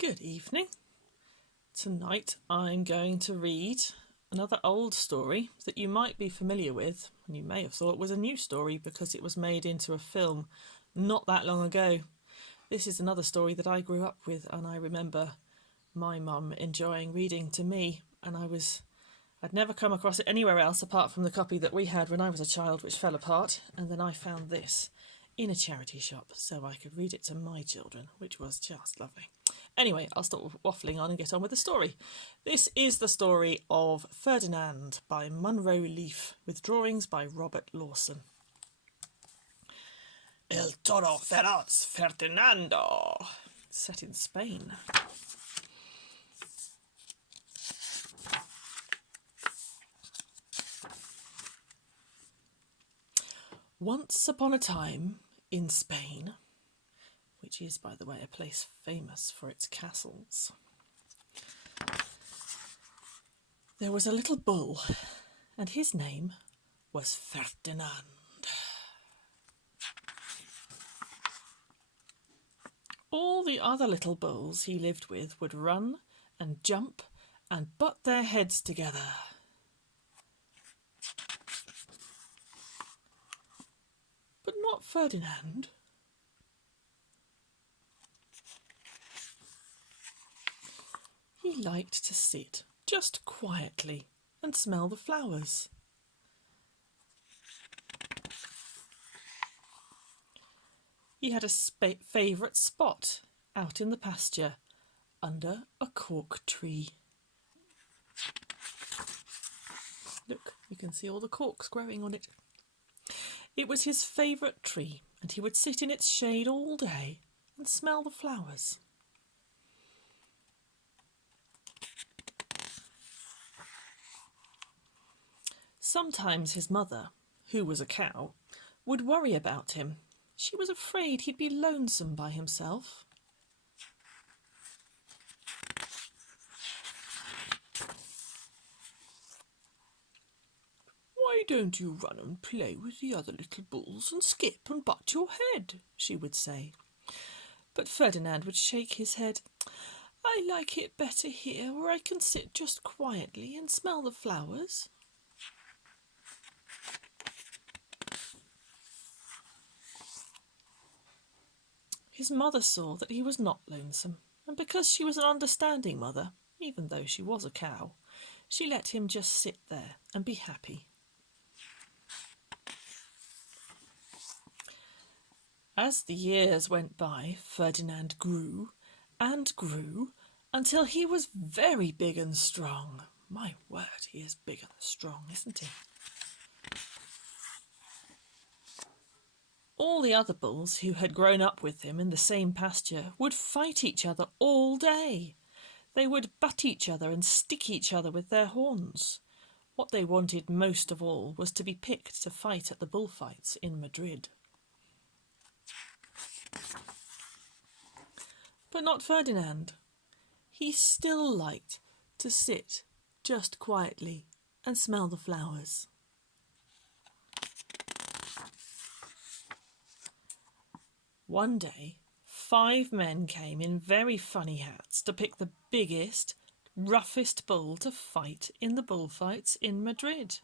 Good evening. Tonight I'm going to read another old story that you might be familiar with, and you may have thought it was a new story because it was made into a film not that long ago. This is another story that I grew up with, and I remember my mum enjoying reading to me, and I'd never come across it anywhere else apart from the copy that we had when I was a child, which fell apart, and then I found this in a charity shop so I could read it to my children, which was just lovely. Anyway, I'll stop waffling on and get on with the story. This is the story of Ferdinand by Munro Leaf, with drawings by Robert Lawson. El toro feroz Ferdinando, set in Spain. Once upon a time in Spain, which is, by the way, a place famous for its castles, there was a little bull, and his name was Ferdinand. All the other little bulls he lived with would run and jump and butt their heads together. But not Ferdinand. He liked to sit just quietly and smell the flowers. He had a favourite spot out in the pasture under a cork tree. Look, you can see all the corks growing on it. It was his favourite tree, and he would sit in its shade all day and smell the flowers. Sometimes his mother, who was a cow, would worry about him. She was afraid he'd be lonesome by himself. "Why don't you run and play with the other little bulls and skip and butt your head?" she would say. But Ferdinand would shake his head. "I like it better here, where I can sit just quietly and smell the flowers." His mother saw that he was not lonesome, and because she was an understanding mother, even though she was a cow, she let him just sit there and be happy. As the years went by, Ferdinand grew and grew until he was very big and strong. My word, he is big and strong, isn't he? All the other bulls who had grown up with him in the same pasture would fight each other all day. They would butt each other and stick each other with their horns. What they wanted most of all was to be picked to fight at the bullfights in Madrid. But not Ferdinand. He still liked to sit just quietly and smell the flowers. One day, 5 men came in very funny hats to pick the biggest, roughest bull to fight in the bullfights in Madrid.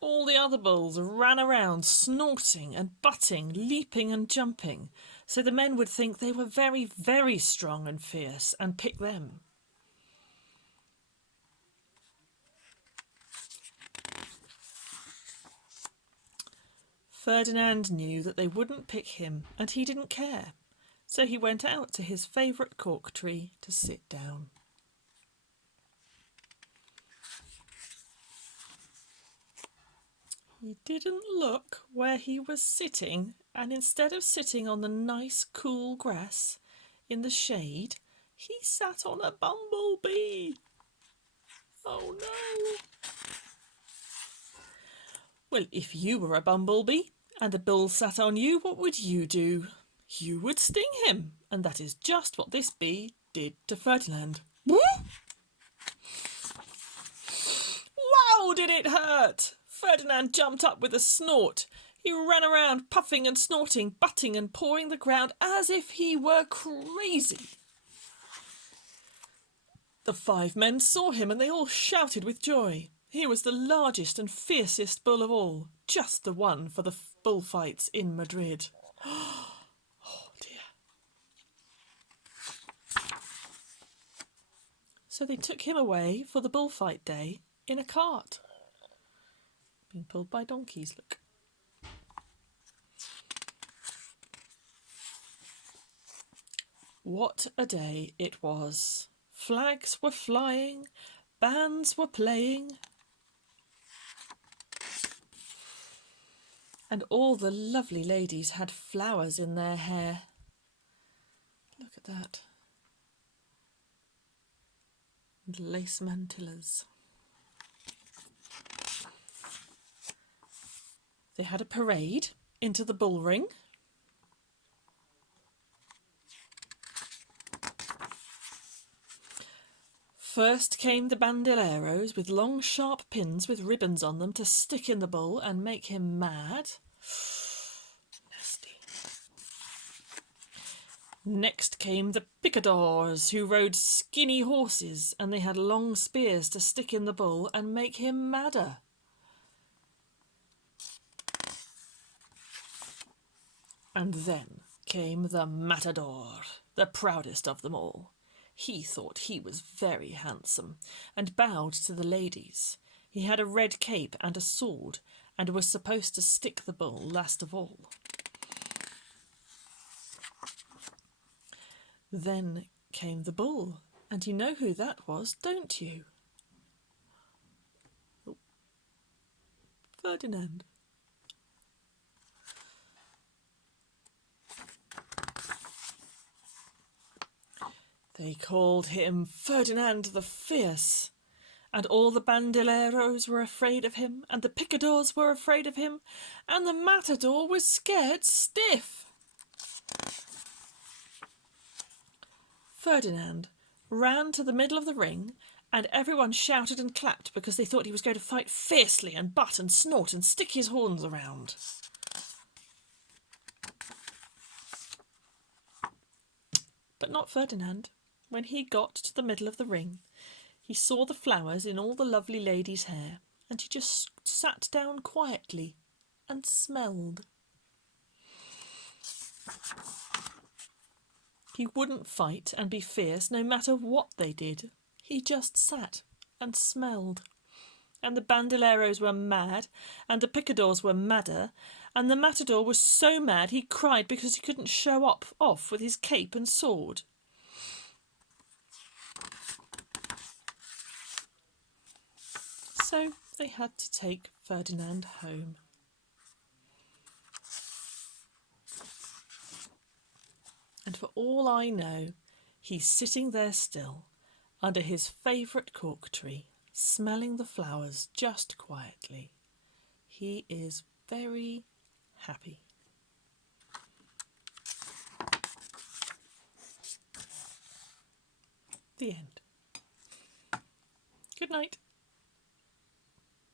All the other bulls ran around snorting and butting, leaping and jumping, so the men would think they were very, very strong and fierce and pick them. Ferdinand knew that they wouldn't pick him, and he didn't care, so he went out to his favourite cork tree to sit down. He didn't look where he was sitting, and instead of sitting on the nice cool grass in the shade, he sat on a bumblebee. Oh no! Well, if you were a bumblebee and the bull sat on you, what would you do? You would sting him, and that is just what this bee did to Ferdinand. Wow, did it hurt! Ferdinand jumped up with a snort. He ran around, puffing and snorting, butting and pawing the ground as if he were crazy. The 5 men saw him and they all shouted with joy. He was the largest and fiercest bull of all, just the one for the bullfights in Madrid. Oh dear. So they took him away for the bullfight day in a cart, being pulled by donkeys, look. What a day it was. Flags were flying, bands were playing, and all the lovely ladies had flowers in their hair. Look at that. And lace mantillas. They had a parade into the bullring. First came the bandoleros with long sharp pins with ribbons on them to stick in the bull and make him mad. Nasty. Next came the picadors, who rode skinny horses, and they had long spears to stick in the bull and make him madder. And then came the matador, the proudest of them all. He thought he was very handsome, and bowed to the ladies. He had a red cape and a sword, and was supposed to stick the bull last of all. Then came the bull, and you know who that was, don't you? Oh. Ferdinand. They called him Ferdinand the Fierce, and all the bandoleros were afraid of him, and the picadors were afraid of him, and the matador was scared stiff. Ferdinand ran to the middle of the ring, and everyone shouted and clapped because they thought he was going to fight fiercely and butt and snort and stick his horns around. But not Ferdinand. When he got to the middle of the ring, he saw the flowers in all the lovely ladies' hair, and he just sat down quietly and smelled. He wouldn't fight and be fierce no matter what they did. He just sat and smelled. And the bandoleros were mad, and the picadors were madder, and the matador was so mad he cried because he couldn't show off with his cape and sword. So they had to take Ferdinand home. And for all I know, he's sitting there still, under his favourite cork tree, smelling the flowers just quietly. He is very happy. The end. Good night.